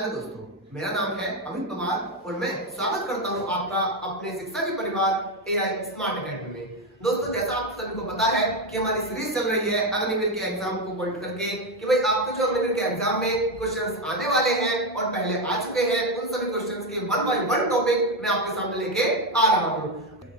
Hello दोस्तों, मेरा नाम है अमित पवार और मैं स्वागत करता हूं आपका अपने शिक्षा के परिवार एआई स्मार्ट अकेडमी में। दोस्तों, जैसा आप सभी को पता है कि हमारी सीरीज चल रही है अग्निवीर के एग्जाम को पॉइंट करके कि भाई आपके जो अग्निवीर के एग्जाम में क्वेश्चंस आने वाले हैं और पहले आ चुके हैं, उन सभी क्वेश्चंस के 1 बाय 1 टॉपिक मैं आपके सामने लेके आ रहा हूं।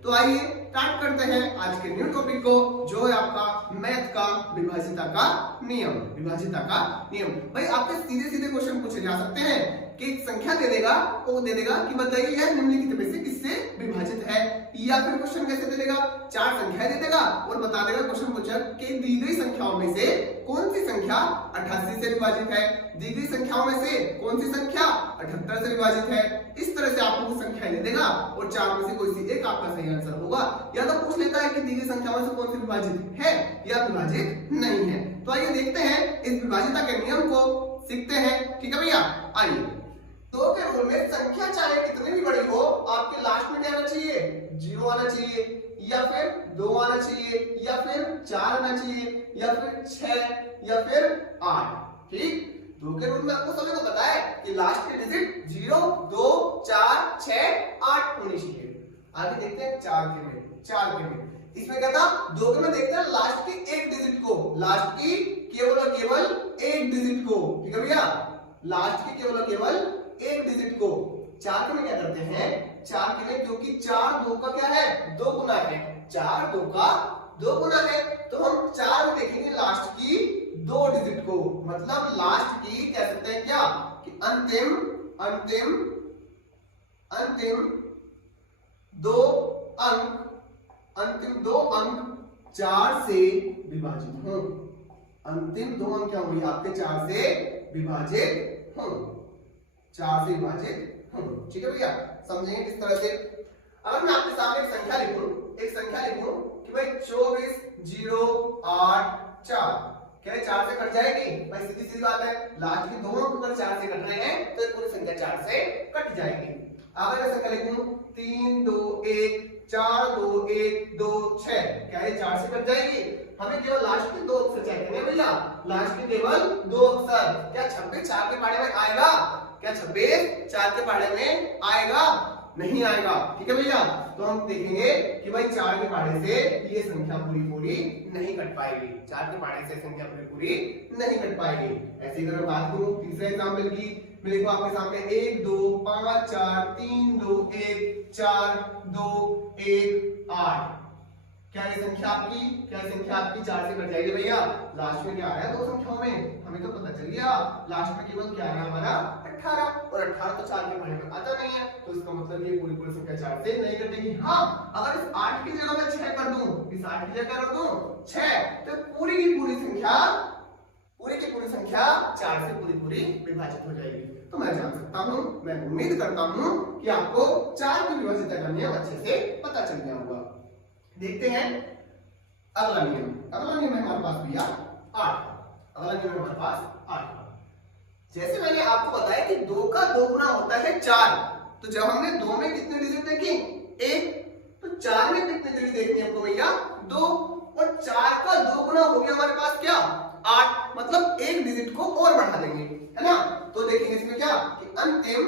तो आइए स्टार्ट करते हैं आज के न्यू टॉपिक को, जो है आपका मैथ का विभाजिता का नियम। विभाजिता का नियम भाई आपके सीधे सीधे क्वेश्चन पूछे जा सकते हैं कि एक संख्या दे देगा, वो दे देगा कि बताइए यह निम्नलिखित में से किससे विभाजित है, या फिर क्वेश्चन कैसे दे देगा, 4 संख्याएं दे देगा और बता देगा क्वेश्चन पूछक कि दी गई संख्याओं में से कौन सी संख्या 88 से विभाजित है, दी गई संख्याओं में से कौन सी संख्या 78 से विभाजित है। इस तरह से आपको संख्याएं दे देगा और 4 में से कोई सी एक आपका सही आंसर होगा, या तो पूछ लेता है कि दी गई संख्याओं से कौन सी विभाजित है या विभाजित नहीं है। तो आइए देखते हैं इस विभाजिता के नियम को, सीखते हैं। ठीक है भैया, आइए। दो के रूल में संख्या चाहे कितनी भी बड़ी हो, आपके लास्ट में क्या आना चाहिए, 0 आना चाहिए, या फिर 2 आना चाहिए, या फिर 4 आना चाहिए, या फिर 6, या फिर 8। ठीक, दो के रूल में आपको सभी को पता है कि लास्ट के डिजिट 0, 2, 4, 6, 8 होनी चाहिए। आगे देखते हैं 4 के में। इसमें क्या था, 2 के में देखते हैं लास्ट की एक डिजिट को, लास्ट की केवल और केवल एक डिजिट को। ठीक है भैया, लास्ट की केवल और केवल एक डिजिट को। 4 के में क्या करते हैं, 4 के में क्योंकि 4 2 का क्या है, 2 गुना है, 4 2 का 2 गुना है, तो हम 4 में देखेंगे लास्ट की 2 डिजिट को, मतलब लास्ट की कह सकते हैं क्या कि अंतिम 2 अंक 4 से विभाजित हो। अंतिम 2 अंक क्या होंगे आपके 4 से विभाजित हो, 4 से विभाजित हो। ठीक है भैया, समझेंगे किस तरह से। अगर मैं आपके सामने एक संख्या लिखूं कि भाई 24 0 8 4, क्या 4 से कट जाएगी? भाई सीधी सीधी बात है, लास्ट के 2 अंक अगर 4 से कट रहे हैं तो पूरी संख्या 4 से कट जाएगी। अगर मैं संख्या लिखूं 3 2 1 4 2 1 2 6, क्या ये 4 से कट जाएगी? हमें केवल लास्ट के 2 अक्षर चाहिए भैया, लास्ट के केवल 2 अक्षर। क्या 26 4 के पहाड़े में आएगा? क्या 26 4 के पहाड़े में आएगा? नहीं आएगा। ठीक है भैया, तो हम देखेंगे कि भाई 4 के पहाड़े से ये संख्या पूरी नहीं कट पाएगी, 4 के पहाड़े से संख्या पूरी नहीं कट पाएगी। ऐसे अगर बात करूं तीसरे एग्जांपल की, मैं लिखूं आपके सामने 1 2 5 4 3 2 1 4 2 1 8, क्या ये संख्या आपकी 4 से कट जाएगी भैया? लास्ट में क्या आ रहा है 2 संख्याओं में, हमें तो पता चल गया, लास्ट में केवल क्या है हमारा 18, और 18 तो 4 के पहाड़े में आता नहीं है, तो इसका मतलब ये पूरी संख्या 4 से नहीं कटेगी। हाँ, अगर इस 8 की जगह मैं 6 कर दूं, इस 8 की जगह कर दूं 6, तो पूरी की पूरी संख्या 4 से पूरी विभाजित हो जाएगी। तो मैं जान सकता हूं, मैं उम्मीद करता हूं कि आपको 4 की विभाजिता का नियम अच्छे से पता चल गया होगा। देखते हैं अगला नियम है हमारे पास भैया 8। अगला नियम है हमारे पास 8। जैसे मैंने आपको बताया कि 2 का 2 गुना होता है 4, तो जब हमने 2 में कितने डिजिट देखी 1, तो 4 में कितने डिजिट देखनी है हमको भैया 2, और 4 का 2 गुना हो गया हमारे पास क्या 8, मतलब एक डिजिट को और बढ़ा देंगे, है ना। तो देखेंगे इसमें क्या कि अंतिम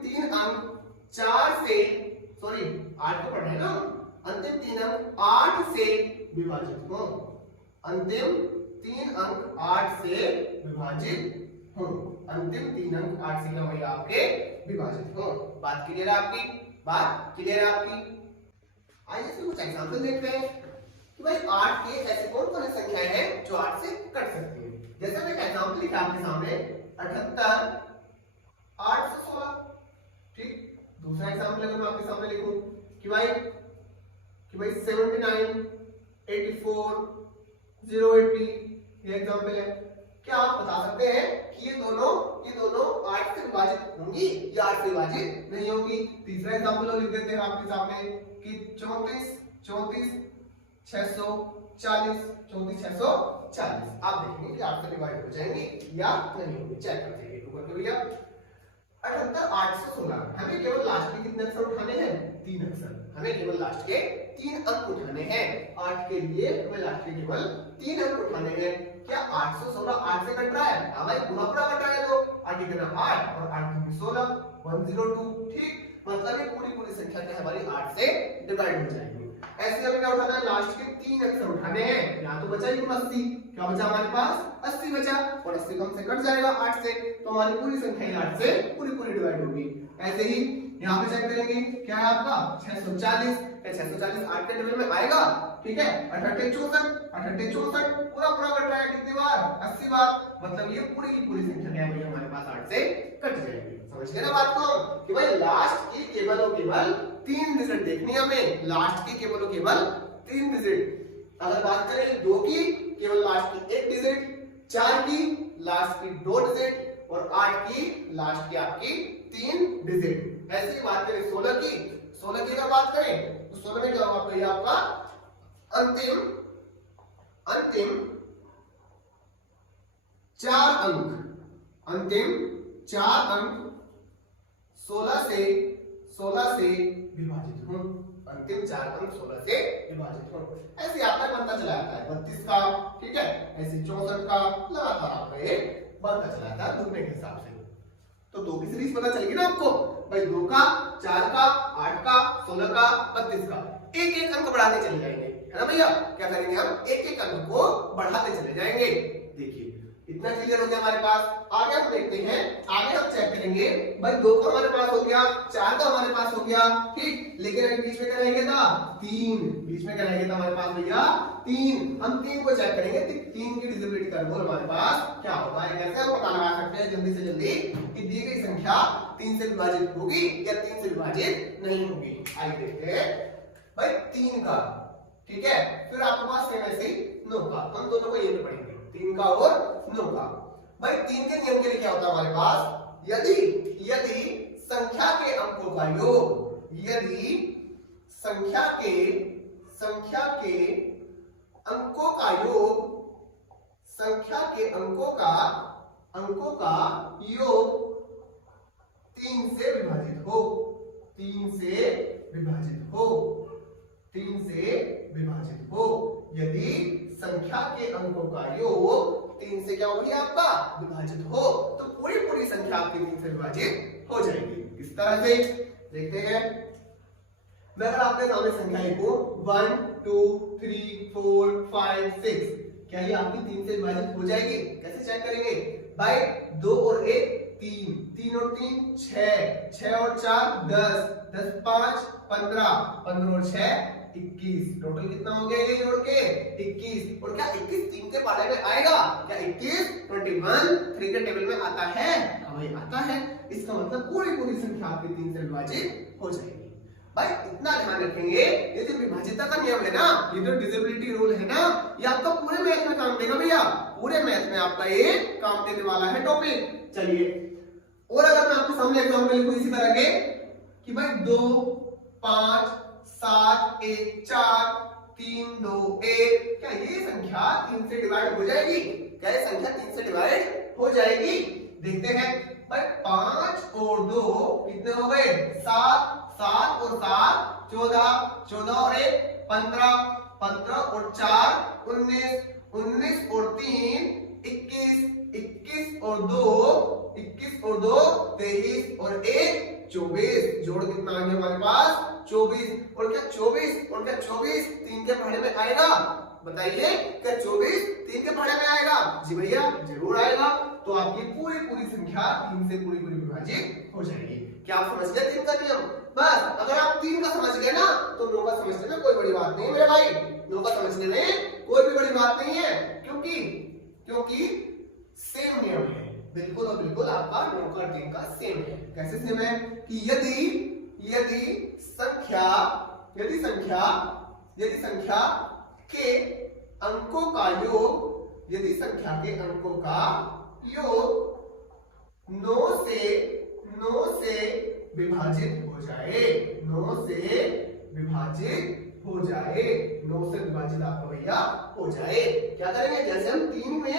3 अंक 4 से, सॉरी 8 को पढ़ रहे हैं ना, अंतिम 3 अंक 8 से विभाजित हो, अंतिम 3 अंक 8 से विभाजित हो, अंतिम 3 अंक 8 से क्या होंगे आपके विभाजित हो। बात क्लियर है आपकी? आइए इसमें कुछ एग्जांपल देखते हैं कि भाई 8 के ऐसे कौन कौन सी संख्याएं हैं जो 8 से कट सकती है। जैसे मैं एक एग्जांपल लिखा आपके सामने 78 8 से 16। ठीक, दूसरा एग्जांपल अगर मैं आपके सामने लिखूं कि भाई 79 84 080, ये एग्जांपल है। क्या आप बता सकते हैं कि ये दोनों 8 से विभाजित होंगी या 8 से विभाजित नहीं होंगी? तीसरा एग्जांपल लिख देते हैं आपके सामने कि 34 640, आप देखेंगे कि 8 से डिवाइड हो जाएंगे या नहीं होंगे, चेक कर लीजिए भैया। 78 8 से 16, हमें केवल लास्ट के कितने अक्षर उठाने हैं 3 अक्षर, हमें केवल लास्ट के 3 अंक उठाने हैं। 8 के लिए हमें लास्ट के केवल 3 अंक उठाने हैं। क्या 816 8 से कट रहा है? हाँ भाई, पूरा पूरा कट रहा है, तो 8 के 8 और 8 की 16 102। ठीक, मतलब ये पूरी पूरी संख्या क्या हमारी 8 से डिवाइड हो जाएगी। ऐसे हमें क्या उठाना है? लास्ट के 3 अक्षर उठाने हैं। यहाँ तो बचा ही 80, क्या बचा हमारे पास? 80 बचा, और 80 कम से कट जाएगा 8 से, तो हमारी पूरी संख्या 8 से पूरी पूरी डिवाइड होगी। ऐसे ही यहाँ पे चेक करेंगे, क्या है आपका 640, 640 8 के टेबल में आएगा। ठीक है, 88 64 पूरा पूरा कट रहा है, कितनी बार? 80 बार, मतलब ये पूरी की पूरी संख्या क्या है भैया हमारे पास 8 से कट जाएगी। समझ गए ना बात को, कि भाई लास्ट की केवल और केवल 3 डिजिट देखनी है हमें, लास्ट की केवल और केवल 3 डिजिट। अगर बात करें 2 की, केवल लास्ट की 1 डिजिट, 4 की लास्ट की 2 डिजिट, और 8 की लास्ट की आपकी 3 डिजिट। ऐसे ही बात करें 16 की अगर बात करें तो 16 में क्या होगा भैया आपका अंतिम 4 अंक, अंतिम 4 अंक 16 से विभाजित हो, अंतिम 4 अंक 16 से विभाजित हो। ऐसे आपका बनता चला जाता है 32 का, ठीक है, ऐसे 64 का, लगातार आपका ये बनता चला जाता है दुगने के हिसाब से। तो 2 की सीरीज पता चलेगी ना आपको भाई, 2 का, 4 का, 8 का, 16 का, 32 का, एक एक अंक बढ़ाते चले जाएंगे, है ना भैया। क्या करेंगे हम? एक एक अंक को बढ़ाते चले जाएंगे। देखिए इतना क्लियर हो गया हमारे पास। आगे हम देखते हैं, आगे हम चेक करेंगे भाई 2 का हमारे पास हो गया, 4 का हमारे पास हो गया, ठीक, लेकिन अभी बीच में क्या रहेगा था? 3, बीच में क्या रहेगा था हमारे पास भैया? 3। हम 3 को चेक करेंगे, 3 की डिजिबिलिटी का रूल हमारे पास क्या होता है, कैसे हम पता लगा सकते हैं जल्दी से जल्दी कि दी गई संख्या 3 से विभाजित होगी या 3 से विभाजित नहीं होगी। आइए देखते हैं भाई 3 का, ठीक है, फिर आपके पास सेम ऐसे 9 का, हम दोनों को ये भी पढ़ेंगे, 3 का और 9 का। भाई 3 के नियम के लिए क्या होता है हमारे पास? यदि संख्या के अंकों का योग, यदि संख्या के अंकों का योग, संख्या के अंकों का योग 3 से विभाजित हो, 3 से विभाजित हो, 3 से विभाजित हो, यदि संख्या के अंकों का योग 3 से क्या होगी आपका? विभाजित हो, तो पूरी पूरी संख्या आपकी 3 से विभाजित हो जाएगी। इस तरह से देखते हैं, अगर आपके सामने संख्या लिखो 1 2 3 4 5 6, क्या ये आपकी 3 से विभाजित हो जाएगी? कैसे चेक करेंगे भाई? 2 और 1 3, 3 और 3 6, 6 और 4 10, 10 5 15, 15 और 6 21, टोटल कितना हो गया ये जोड़ के? 21। और क्या 21 3 के पाले में आएगा? क्या 21 21 3 के टेबल में आता है? हाँ भाई आता है। इसका मतलब पूरी पूरी संख्या आपकी 3 से विभाजित हो जाएगी। भाई इतना ध्यान रखेंगे, ये जो विभाजिता का नियम है ना, ये जो डिविजिबिलिटी रूल है ना, ये आपका पूरे मैथ में काम देगा भैया, पूरे मैथ में आपका ये काम देने वाला है टॉपिक। चलिए, और अगर मैं आपके सामने एग्जांपल लिखूं इसी तरह के कि भाई 2 5 7 1 4 3 2 1, क्या ये संख्या 3 से डिवाइड हो जाएगी? क्या ये संख्या 3 से डिवाइड हो जाएगी? देखते हैं भाई 5 और 2 कितने हो गए? 7, 7 और 7 14, 14 और 1 15, 15 और 4 19, 19 और 3 21, 21 और 2 23 और 1 24, जोड़ कितना आ गया हमारे पास? 24। और क्या 24 3 के पहाड़े में आएगा? बताइए, क्या 24 3 के पहाड़े में आएगा? जी भैया जरूर आएगा। तो आपकी पूरी पूरी संख्या 3 से पूरी पूरी विभाजित हो जाएगी। क्या आप समझ गए 3 का नियम? बस अगर आप 3 का समझ गए ना, तो 9 का समझने में कोई बड़ी बात नहीं मेरे भाई, 9 का समझने में कोई भी बड़ी बात नहीं है, क्योंकि सेम नियम है, बिल्कुल और बिल्कुल आपका 9 का 3 का सेम है। कैसे सेम है? कि यदि संख्या के अंकों का योग, यदि संख्या के अंकों का योग 9 से विभाजित हो जाए, 9 से विभाजित आपका भैया हो जाए, क्या करेंगे? जैसे हम 3 की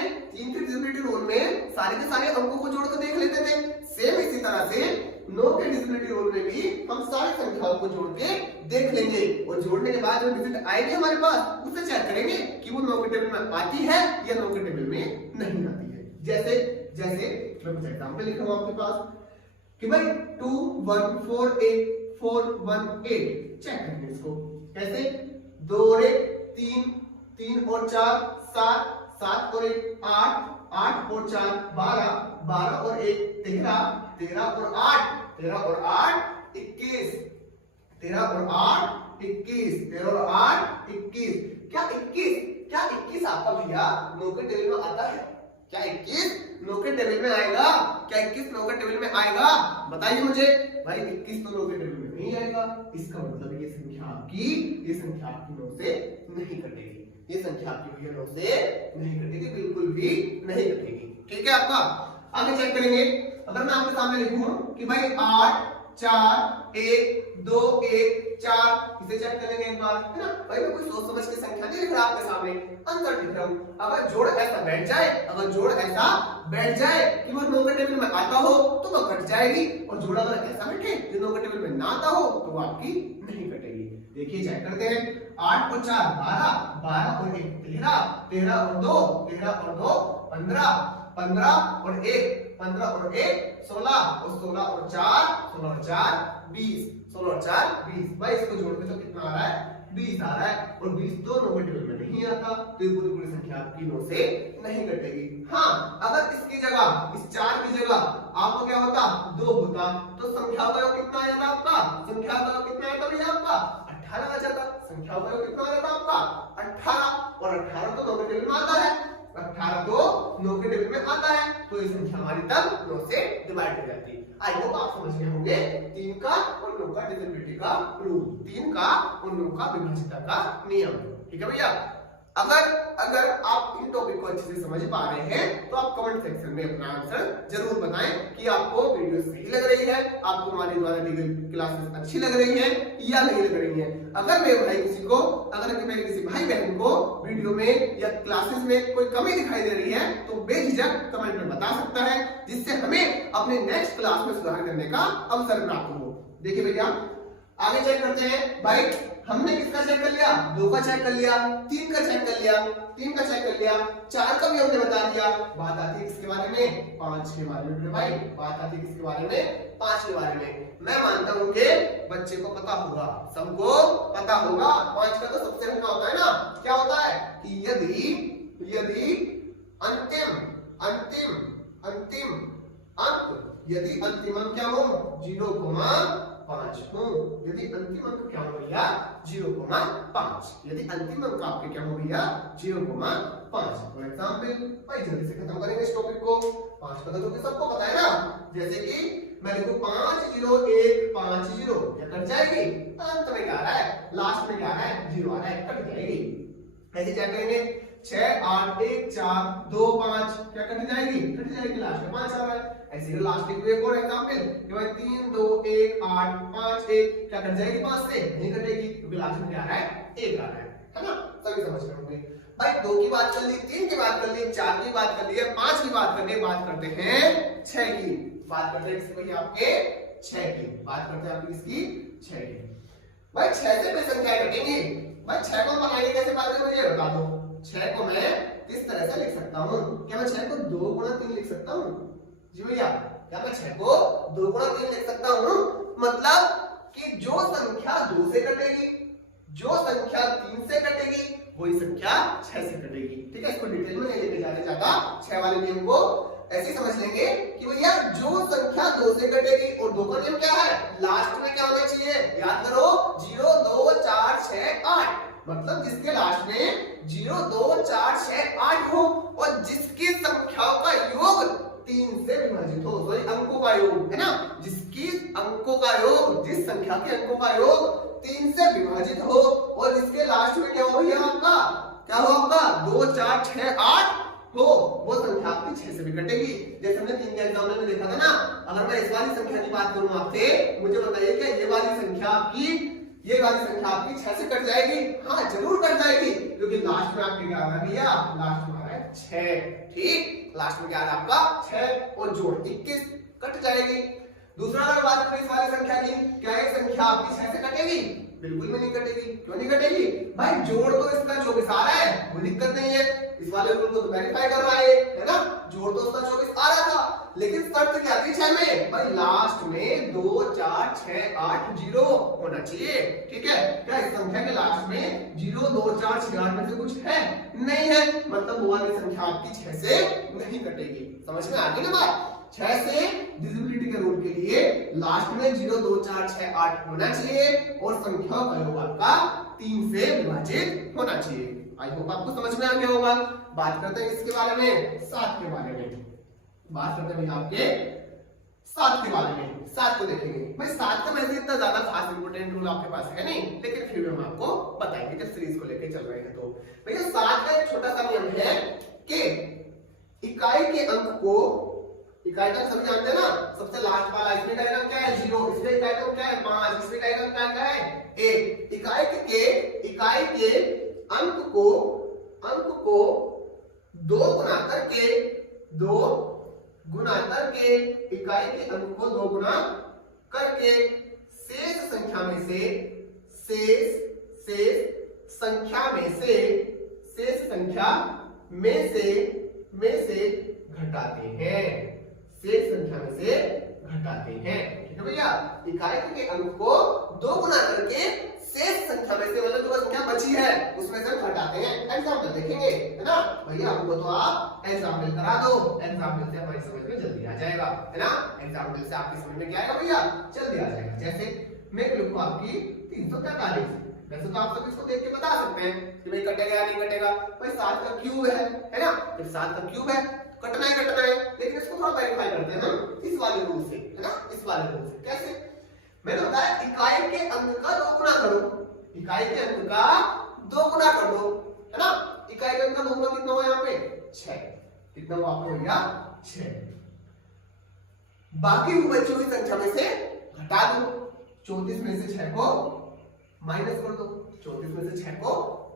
डिविजिबिलिटी रूल में सारे के सारे अंकों को जोड़कर देख लेते थे, सेम इसी तरह से नो के डिविजिबिलिटी रूल में भी हम सारी संख्याओं को जोड़ के देख लेंगे और जोड़ने के बाद जो डिजिट आएगी हमारे पास उससे चेक करेंगे कि वो नो के टेबल में आती है या नो के टेबल में नहीं आती है। जैसे जैसे मैं कुछ एग्जांपल लिख रहा हूं आपके पास कि भाई 2 1 4 8 4 1 8 चेक करेंगे इसको कैसे 2 और 1 3 3 और 4 7 7 और 1 8 8 और 4 12 12 और 1 13 13 और 8 13 और 8 21 13 और 8 21 13 और 8 21 क्या 21 आपका भैया नो के टेबल में आता है? क्या 21 नो के टेबल में आएगा? क्या 21 नो के टेबल में आएगा? बताइए मुझे भाई 21 तो नो के टेबल में नहीं आएगा। इसका मतलब ये संख्या आपकी नो से नहीं कटेगी, ये संख्या आपकी भैया नो से नहीं कटेगी, बिल्कुल भी नहीं कटेगी। ठीक है आपका। आगे चेक करेंगे अगर मैं आपके सामने लिखूं कि भाई 8 4 1 2 1 4 इसे चेक कर लेंगे एक बार, है ना भाई। मैं कोई सोच समझ के संख्या नहीं लिख रहा आपके सामने, आंसर लिख रहा हूं। अगर जोड़ ऐसा बैठ जाए कि वो नो के टेबल में आता हो तो वो कट जाएगी, और जोड़ अगर ऐसा बैठे जो नो के टेबल में ना आता हो तो वो आपकी नहीं कटेगी। देखिए चेक करते हैं 8 और 4 12 12 और 1 13 13 और 2 13 और 2 15 15 और 1 15 और 1 16 और 16 और 4 16 और 4 20 16 और 4 20। भाई इसको जोड़ के तो कितना आ रहा है? 20 आ रहा है, और 20 तो नो के टेबल में नहीं आता, तो ये पूरी पूरी संख्या आपकी नो से नहीं कटेगी। हाँ अगर इसकी जगह इस 4 की जगह आपको क्या होता 2 होता तो संख्या का योग कितना आ जाता आपका? संख्या का योग कितना आता भैया आपका? 18 आ जाता। संख्या का योग कितना आ जाता आपका? 18, और 18 तो नो के टेबल में आता है, 18 तो नो के टेबल में आता है, तो ये संख्या हमारी तब नो से डिवाइड हो जाती है। आई होप आप समझ गए होंगे 3 का और 9 का डिविजिबिलिटी का रूल, 3 का और 9 का विभाज्यता का नियम। ठीक है भैया। अगर आप इन टॉपिक को अच्छे से समझ पा रहे हैं तो आप कमेंट सेक्शन में अपना आंसर जरूर बताएं कि आपको वीडियो सही लग रही है, आपको हमारे द्वारा दी गई क्लासेस अच्छी लग रही है या नहीं लग रही है। अगर मेरे किसी भाई बहन को वीडियो में या क्लासेस में कोई कमी दिखाई दे रही है तो बेझिझक कमेंट में बता सकता है, जिससे हमें अपने नेक्स्ट क्लास में सुधार करने का अवसर प्राप्त हो। देखिए भैया आगे चेक करते हैं। भाई हमने किसका चेक कर लिया? 2 का चेक कर लिया, 3 का चेक कर लिया, 3 का चेक कर लिया, 4 का भी हमने बता दिया। बात आती है किसके बारे में? 5 के बारे में। भाई बात आती है किसके बारे में? 5 के बारे में। मैं मानता हूं कि बच्चे को पता होगा, सबको पता होगा। 5 का तो सबसे पहला होता है ना, क्या होता है कि यदि अंतिम अंक क्या हो 0,5 हो, यदि अंतिम अंक क्या हो भैया 0,5, यदि अंतिम अंक आपके क्या हो भैया 0,5। फॉर एग्जांपल भाई जल्दी से खत्म करेंगे इस टॉपिक को। 5 का तो सबको पता है ना, जैसे कि मैं लिखूं 5 0 1 5 0, क्या कट जाएगी? अंत में क्या आ रहा है? लास्ट में क्या आ रहा है? 0 आ रहा है, कट जाएगी। ऐसे क्या करेंगे 6 8 1 4 2 5, क्या कट जाएगी? कट जाएगी, लास्ट में 5 आ रहा है। ऐसे ही लास्ट लिखो एक और एग्जांपल कि भाई 3 2 1 8 5 1, क्या कट जाएगी 5 से? नहीं कटेगी, क्योंकि लास्ट में क्या आ रहा है? 1 आ रहा है ना। सभी समझ रहे होंगे भाई। 2 की बात कर ली, 3 की बात कर ली, 4 की बात कर ली, 5 की बात कर ली, बात करते हैं 6 की। बात करते हैं किसकी? आपके 6 की बात करते हैं, आपकी इसकी 6 की। भाई 6 से कोई संख्याएं कटेंगी। भाई 6 को बनाएंगे कैसे? बात करें मुझे बता दो। 6 को मैं किस तरह से लिख सकता हूँ? क्या मैं 6 को 2 गुणा 3 लिख सकता हूँ? जी भैया, क्या मैं 6 को 2 गुणा 3 लिख सकता हूँ? मतलब कि जो संख्या 2 से कटेगी, जो संख्या 3 से कटेगी, वही संख्या 6 से कटेगी। ठीक है, इसको डिटेल में नहीं लेके जाने जाता। 6 वाले नियम को ऐसे समझ लेंगे कि भैया जो संख्या 2 से कटेगी, और 2 का नियम क्या है? लास्ट में क्या होना चाहिए? याद करो 0 2 4 6 8, मतलब जिसके लास्ट में 0 2 4 6 8 हो और जिसकी संख्याओं का योग 3 से विभाजित हो, सॉरी अंकों का योग है ना, जिसकी अंकों का योग, जिस संख्या के अंकों का योग 3 से विभाजित हो और जिसके लास्ट में क्या हो भैया आपका? क्या हो आपका? 2 4 6 8 हो, वो संख्या आपकी 6 से भी कटेगी। जैसे हमने 3 के एग्जाम्पल में देखा था ना। अगर मैं इस वाली संख्या की बात करूं आपसे, मुझे बताइए कि ये वाली संख्या आपकी 6 से कट जाएगी? हाँ जरूर कट जाएगी, क्योंकि लास्ट में आपके क्या आ रहा है भैया? लास्ट में आ रहा है 6। ठीक, लास्ट में क्या आ रहा है आपका? 6, और जोड़ 21, कट जाएगी। दूसरा अगर बात करें इस वाली संख्या की, क्या ये संख्या आपकी 6 से कटेगी? बिल्कुल भी नहीं कटेगी। क्यों नहीं कटेगी? भाई जोड़ तो इसका 24 आ रहा है, कोई दिक्कत नहीं है, इस वाले रूल को तो वेरीफाई कर रहा है ना, जोड़ तो उसका 24 आ रहा था, लेकिन शर्त क्या थी 6 में? भाई लास्ट में 2 4 6 8 0 होना चाहिए। ठीक है, क्या इस संख्या के लास्ट में 0 2 4 6 8 में से कुछ है? नहीं है, मतलब वो वाली संख्या आपकी 6 से नहीं कटेगी। समझ में आ गई ना बात? 6 से डिविजिबिलिटी के रूल के लिए लास्ट में 0 2 4 6 8 होना चाहिए और संख्या का योग आपका 3 से विभाजित होना चाहिए। आई होप आपको समझ में आ गया होगा। बात करते हैं इसके बारे में, 7 के बारे में। बात करते हैं आपके 7 के बारे में। 7 को देखेंगे भाई, 7 का वैसे इतना ज्यादा खास इंपोर्टेंट रूल आपके पास है नहीं, लेकिन फिर भी हम आपको बताएंगे जब सीरीज को लेकर चल रहे हैं। तो भैया 7 का एक छोटा सा नियम है कि इकाई के अंक को, इकाई का सभी जानते हैं ना, सबसे लास्ट वाला इसमें इकाई का क्या है 0, इसमें इकाई का क्या है 5, इसमें इकाई का क्या है 1। इकाई के अंक को 2 गुना करके इकाई के अंक को 2 गुना करके शेष संख्या में से घटाते हैं। शेष संख्या में से घटाते हैं। ठीक है भैया, इकाई के अंक को 2 गुना करके शेष संख्या में से, मतलब जो संख्या बची है उसमें से घटाते हैं। एग्जाम्पल देखेंगे, है ना भैया, हमको तो आप एग्जाम्पल करा दो, एग्जाम्पल से हमारी समझ में जल्दी आ जाएगा, है ना। एग्जाम्पल से आपकी समझ में क्या आएगा भैया? जल्दी आ जाएगा। जैसे मैं लिखूं आपकी 343। वैसे तो आप सब इसको देख के बता सकते हैं कि भाई कटेगा या नहीं कटेगा। भाई 7 का क्यूब है ना, जब 7 का क्यूब है कटना है, लेकिन इसको थोड़ा वेरीफाई करते हैं हम इस वाले रूल से, है ना, इस वाले रूल से। कैसे? मैंने बताया इकाई के अंक का 2 गुना करो, इकाई के अंक का 2 गुना कर दो, है ना। इकाई के अंक का 2 गुना कितना हुआ यहाँ पे? 6। कितना हुआ आपको भैया? 6। बाकी बची हुई संख्या में से घटा दो। 34 में से 6 को माइनस कर दो, 34 में से 6 को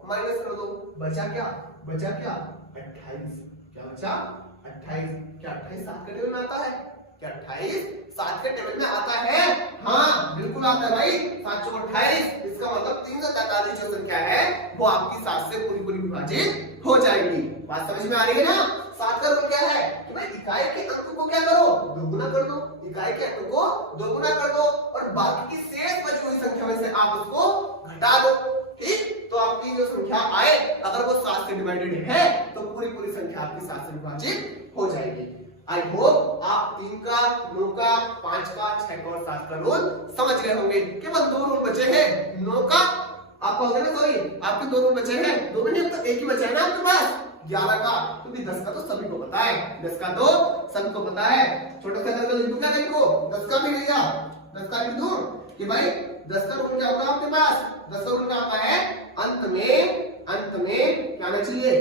माइनस कर दो। बचा क्या? 28। क्या बचा? 28। क्या 28 7 के टेबल में आता है? क्या 28 7 के टेबल में आता है? हाँ बिल्कुल आता है भाई, 7 चौक 28। इसका मतलब 343 जो संख्या है वो आपकी 7 से पूरी विभाजित हो जाएगी। बात समझ में आ रही है ना। 7 का रूल क्या है कि भाई इकाई के अंक को क्या करो? 2 गुना कर दो। इकाई के अंक को 2 गुना कर दो और बाकी की शेष बची हुई संख्या में से आप उसको घटा दो। ठीक, तो आपकी जो संख्या आए अगर वो 7 से डिवाइडेड है तो पूरी संख्या आपकी 7 से विभाजित हो जाएगी। आई होप आप 3 का, 9 का, 5 का, 6 का और 7 का रूल समझ गए होंगे। केवल 2 रूल बचे हैं। 9 का आपको हो गया ना, सॉरी आपके 2 रूल बचे हैं। 2 में नहीं, तो एक ही बचा है ना आपके पास। 11 का, क्योंकि 10 का तो सभी को पता है, 10 का तो सभी को पता है। छोटा सा 10 का लिख दूं क्या? लिखो 10 का भी लिखा, 10 का लिख दूं कि भाई 10 का रूल क्या होगा आपके पास? 10 का रूल क्या होता है? अंत में क्या आना चाहिए?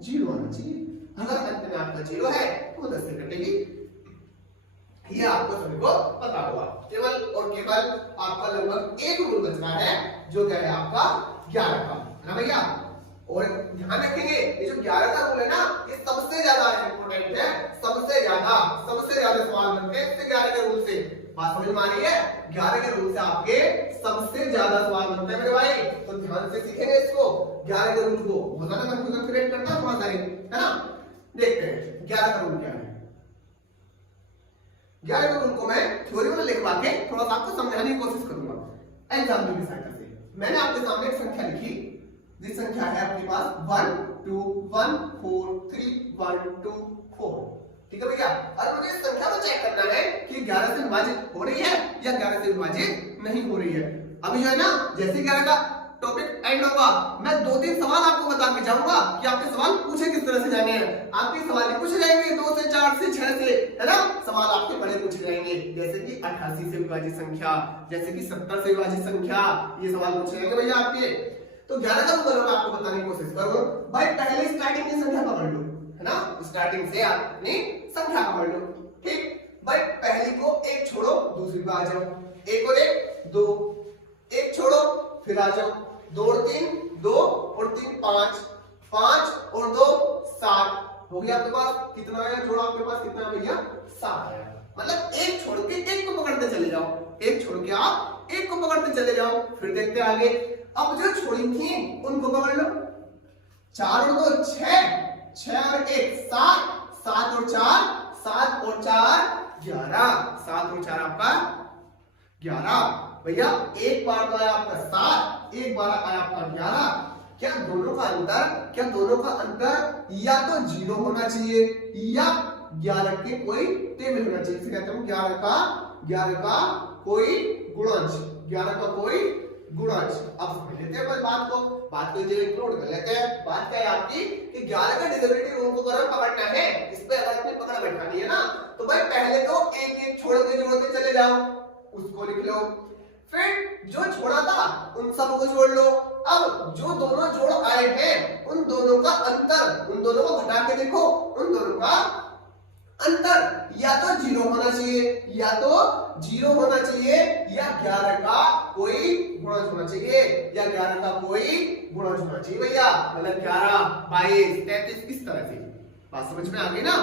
0 आना चाहिए। अगर अंत में आपका 0 है तो 10 से कटेगी। ये आपको सभी को पता होगा। केवल और केवल आपका लगभग एक रूल बच रहा है, जो क्या है आपका 11 का, है ना भैया। और ध्यान रखेंगे ये जो 11 का रूल है ना, ये सबसे ज्यादा इंपॉर्टेंट है। सबसे ज्यादा सवाल बनते हैं इससे 11 के रूल से। बात समझ में आ रही है? 11 के रूल से आपके सबसे ज्यादा सवाल बनते हैं मेरे भाई, तो ध्यान से सीखेंगे इसको। 11 के रूल को बहुत ज्यादा कंफ्यूजन क्रिएट करता है बहुत सारे, है ना। देखते हैं 11 का रूल क्या है। 11 के रूल को मैं थ्योरी में लिखवा के थोड़ा सा आपको समझाने की कोशिश करूंगा एग्जाम्पल की सहायता से। मैंने आपके सामने एक संख्या लिखी, जिस संख्या है आपके पास 1 2 1 4 3 1 2 4। ठीक है भैया, और मुझे इस संख्या को चेक करना है कि 11 से विभाजित हो रही है या 11 से विभाजित नहीं हो रही है। अभी जो है ना, जैसे 11 का टॉपिक एंड होगा मैं 2-3 सवाल आपको बता के जाऊंगा कि आपके सवाल पूछे किस तरह से जाने हैं। आपके सवाल पूछे जाएंगे 2 से 4 से 6 से, है ना। सवाल आपके बड़े पूछे जाएंगे, जैसे कि 88 से विभाजित संख्या, जैसे कि 70 से विभाजित संख्या, ये सवाल पूछे जाएंगे भैया आपके। तो 11 का रूल मैं आपको बताने की कोशिश करूं। भाई पहले स्टार्टिंग की संख्या पकड़ लो, है ना। स्टार्टिंग से अपनी संख्या पकड़ लो। ठीक भाई, पहली को 1 छोड़ो, दूसरी पे आ जाओ। 1 और 1 2, 1 छोड़ो फिर आ जाओ। 2 और 3 2 और 3 5, 5 और 2 7 हो गया आपके पास। कितना आया? छोड़ो आपके पास कितना भैया? 7 आया। मतलब एक छोड़ के एक को पकड़ते चले जाओ, एक छोड़ के आप एक को पकड़ते चले जाओ। फिर देखते हैं आगे। अब जो छोड़ी थी उनको पकड़ लो। 4 और 2 6, 6 और 1 7, 7 और 4 7 और 4 11, 7 और 4 आपका 11। भैया एक बार तो आया आपका 7, एक बार आया आपका 11। क्या दोनों का अंतर या तो 0 होना चाहिए या 11 के कोई टेबल होना चाहिए। इसे कहते हैं 11 का कोई गुणज, 11 का कोई गुणज। अब समझ लेते हैं बात को इंक्लूड कर लेते हैं। बात क्या है आपकी कि 11 का डिविजिबिलिटी रूल को अगर पकड़ना है, इस पे अगर अपनी पकड़ बैठानी है ना, तो भाई पहले तो एक एक छोड़ के जोड़ते चले जाओ, उसको लिख लो। फिर जो छोड़ा था उन सबको जोड़ लो। अब जो दोनों जोड़ आए हैं उन दोनों का अंतर, उन दोनों को घटा के देखो, उन दोनों का अंतर या तो 0 होना चाहिए, या तो 0 होना चाहिए, या 11 का कोई गुणज होना चाहिए, या 11 का कोई गुणज होना चाहिए भैया। मतलब 11 22 33 इस तरह से बात समझ में आ गई ना।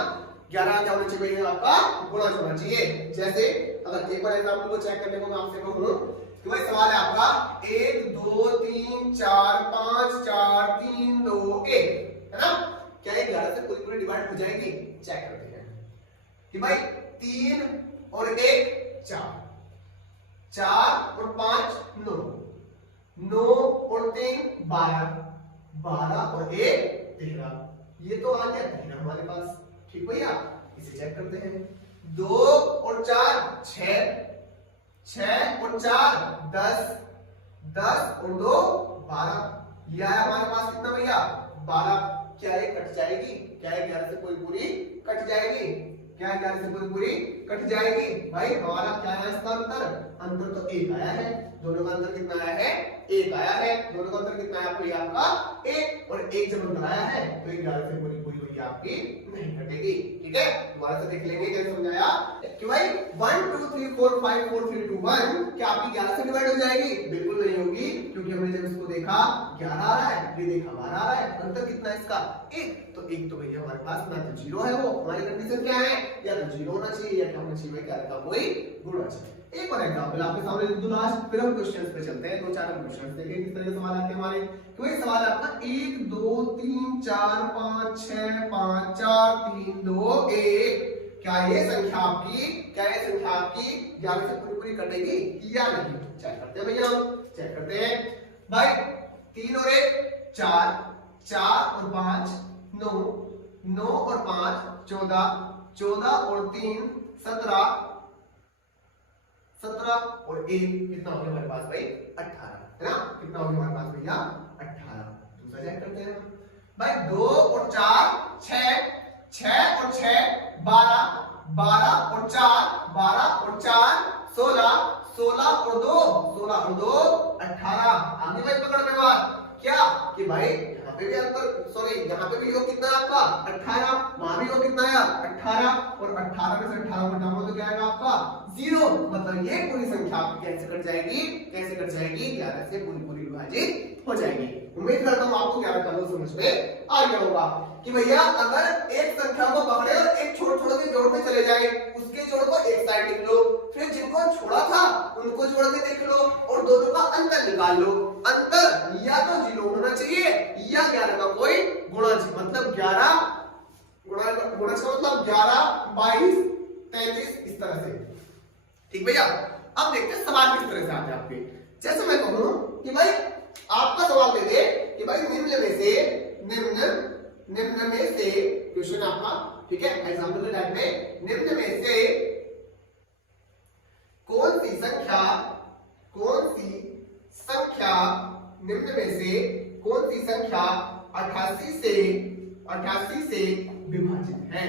11 क्या होना चाहिए भैया, आपका गुणज होना चाहिए। जैसे अगर एक बार एग्जांपल को चेक करने को मैं आपसे कहूं कि भाई सवाल है आपका 1 2 3 4 5 4 3 2 1, है ना। क्या ये 11 से पूरी डिवाइड हो जाएगी? चेक करते हैं कि भाई 3 और 1 4, 4 और 5 9, 9 और 3 12, 12 और 1 13। ये तो आ गया 13 हमारे पास, ठीक भैया। इसे चेक करते हैं। 2 और 4 6, 6 और 4 10, 10 और 2 12। यह है हमारे पास कितना भैया 12। क्या ये कट जाएगी? क्या ये 11 से कोई पूरी कट जाएगी? क्या 11 से कोई पूरी कट जाएगी? भाई हमारा क्या है इसका अंतर? अंतर तो 1 आया है। दोनों का अंतर कितना आया है? 1 आया है। दोनों का अंतर कितना आया आपका 1, और 1 जब अंतर आया है तो 11 से पूरी भैया आपकी नहीं कटेगी, ठीक है। दोबारा से देख लेंगे कैसे समझाया कि भाई 1 2 3 4 5 4 3 2 1 क्या आपकी 11 से डिवाइड हो जाएगी? बिल्कुल नहीं होगी, क्योंकि हमने जब इसको देखा 11 आ रहा है, ये देखा 12 आ रहा है। अंतर कितना है इसका? 1। तो 1 तो भैया हमारे पास ना तो 0 है, वो हमारी कंडीशन क्या है? या तो 0 होना चाहिए या क्या होना चाहिए? 11 का कोई गुण होना चाहिए। एक और एग्जांपल आपके सामने लिख दूं लास्ट, फिर हम क्वेश्चंस पे चलते हैं। 2-4 क्वेश्चंस देखें किस तरह के सवाल आते हैं हमारे। तो ये सवाल है आपका 1 2 3 4 5 6 5 4 3 2 1। क्या ये संख्या आपकी 11 से पूरी कटेगी या नहीं? चेक करते हैं भैया, हम चेक करते हैं। भाई 3 और 1 4, 4 और 5 9, 9 और 5 14, 14 और 3 17, 17 और 1 कितना हो गया हमारे पास भाई 18, है ना। कितना हो गया हमारे पास भैया 18। दूसरा चेक करते हैं भाई 2 और 4 6, 6 और 6 12, 12 और 4 12 और 4 16, 16 और 2 18। आगे भाई पकड़ में बात क्या कि भाई यहाँ पे भी अंतर, सॉरी यहाँ पे भी योग कितना है आपका 18, वहां भी योग कितना है 18, और 18 में से 18 को घटाओ तो क्या आएगा आपका 0। मतलब ये पूरी संख्या आपकी कैसे कट जाएगी? 11 से पूरी विभाजित हो जाएगी। उम्मीद करता हूँ आपको 11 का रूल समझ में आ गया होगा कि भैया अगर एक संख्या को पकड़े और एक छोड़ के जोड़ते चले जाए, उसके जोड़ को एक साइड लिख लो, फिर जिनको छोड़ा था उनको जोड़ के देख लो और दोनों का अंतर निकाल लो। अंतर या तो 0 होना चाहिए या 11 का कोई गुणज, मतलब 11 गुणज का मतलब 11 22 33 इस तरह से, ठीक भैया। अब देखते हैं सवाल किस तरह से आते हैं आपके। जैसे मैं कहूं कि भाई आपका सवाल दे दे कि भाई निम्न में से क्वेश्चन आपका, ठीक है, एग्जांपल के टाइप में निम्न में से कौन सी संख्या निम्न में से कौन सी संख्या 88 से विभाजित है,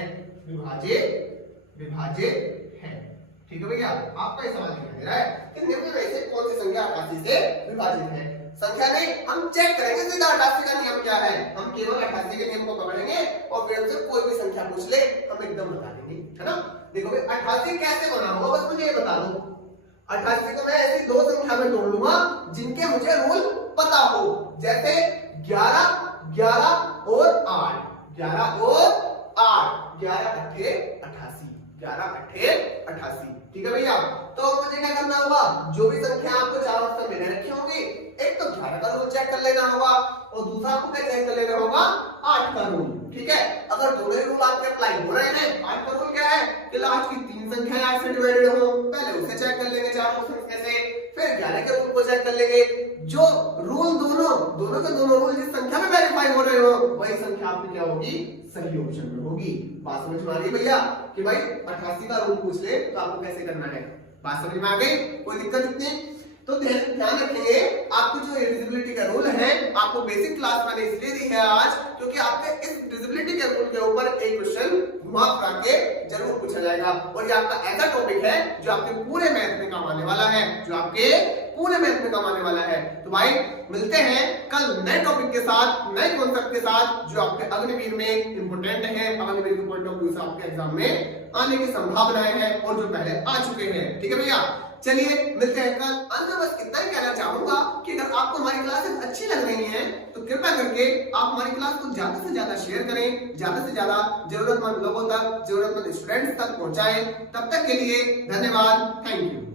ठीक है भैया। आपका ये सवाल दिखाई दे रहा है कि निम्न में से कौन सी संख्या 88 से विभाजित है। संख्या नहीं, हम चेक करेंगे सीधा 88 का नियम क्या है। हम केवल 88 के नियम को पकड़ेंगे और फिर हमसे कोई भी संख्या पूछ ले हम एकदम बता देंगे, है ना। देखो भाई 88 कैसे बना होगा बस मुझे ये बता दो। 88 को मैं ऐसी दो संख्या में तोड़ लूंगा जिनके मुझे रूल पता हो, जैसे 11 और 8, 11 और 8, 11 अट्ठे 88, 11 अट्ठे 88। ठीक है भैया, तो मुझे क्या करना होगा, जो भी संख्या आपको चार ऑप्शन में रखी होंगी, एक तो 11 का रूल चेक कर लेना होगा और दूसरा आपको क्या चेक कर लेना होगा, 8 का रूल। ठीक है, अगर दोनों ही रूल आपके अप्लाई हो रहे हैं, 8 का रूल क्या है कि लास्ट की 3 संख्याएं 8 से डिवाइडेड हो, पहले उसे चेक कर लेंगे चार ऑप्शन में से, फिर 11 के रूल को चेक कर लेंगे। जो रूल दोनों के दोनों रूल जिस संख्या में वेरीफाई हो रहे हो, वही संख्या आपकी क्या होगी, सही ऑप्शन में होगी। बात समझ में आ रही है भैया कि भाई 88 का रूल पूछ ले तो आपको कैसे करना है, बात समझ में आ गई, कोई दिक्कत नहीं। तो ध्यान रखेंगे, आपको जो डिविजिबिलिटी का रूल है आपको बेसिक क्लास मैंने इसलिए दी है आज, क्योंकि आपके इस डिविजिबिलिटी के रूल के ऊपर एक क्वेश्चन घुमा फिरा के जरूर पूछा जाएगा और ये आपका ऐसा टॉपिक है जो आपके पूरे मैथ में काम आने वाला है, जो आपके पूरे मैथ में काम आने वाला है। तो भाई मिलते हैं कल नए टॉपिक के साथ, नए कॉन्सेप्ट के साथ, जो आपके अग्निवीर में इंपोर्टेंट है, अग्निवीर के पॉइंट ऑफ व्यू से आपके एग्जाम में आने की संभावनाएं हैं और जो पहले आ चुके हैं। ठीक है भैया, चलिए मिलते हैं कल। अंत में बस इतना ही कहना चाहूंगा कि अगर आपको हमारी क्लासेस अच्छी लग रही हैं तो कृपया करके आप हमारी क्लास को ज्यादा से ज्यादा शेयर करें, ज्यादा से ज्यादा जरूरतमंद लोगों तक, जरूरतमंद स्टूडेंट्स तक पहुंचाएं। तब तक के लिए धन्यवाद, थैंक यू।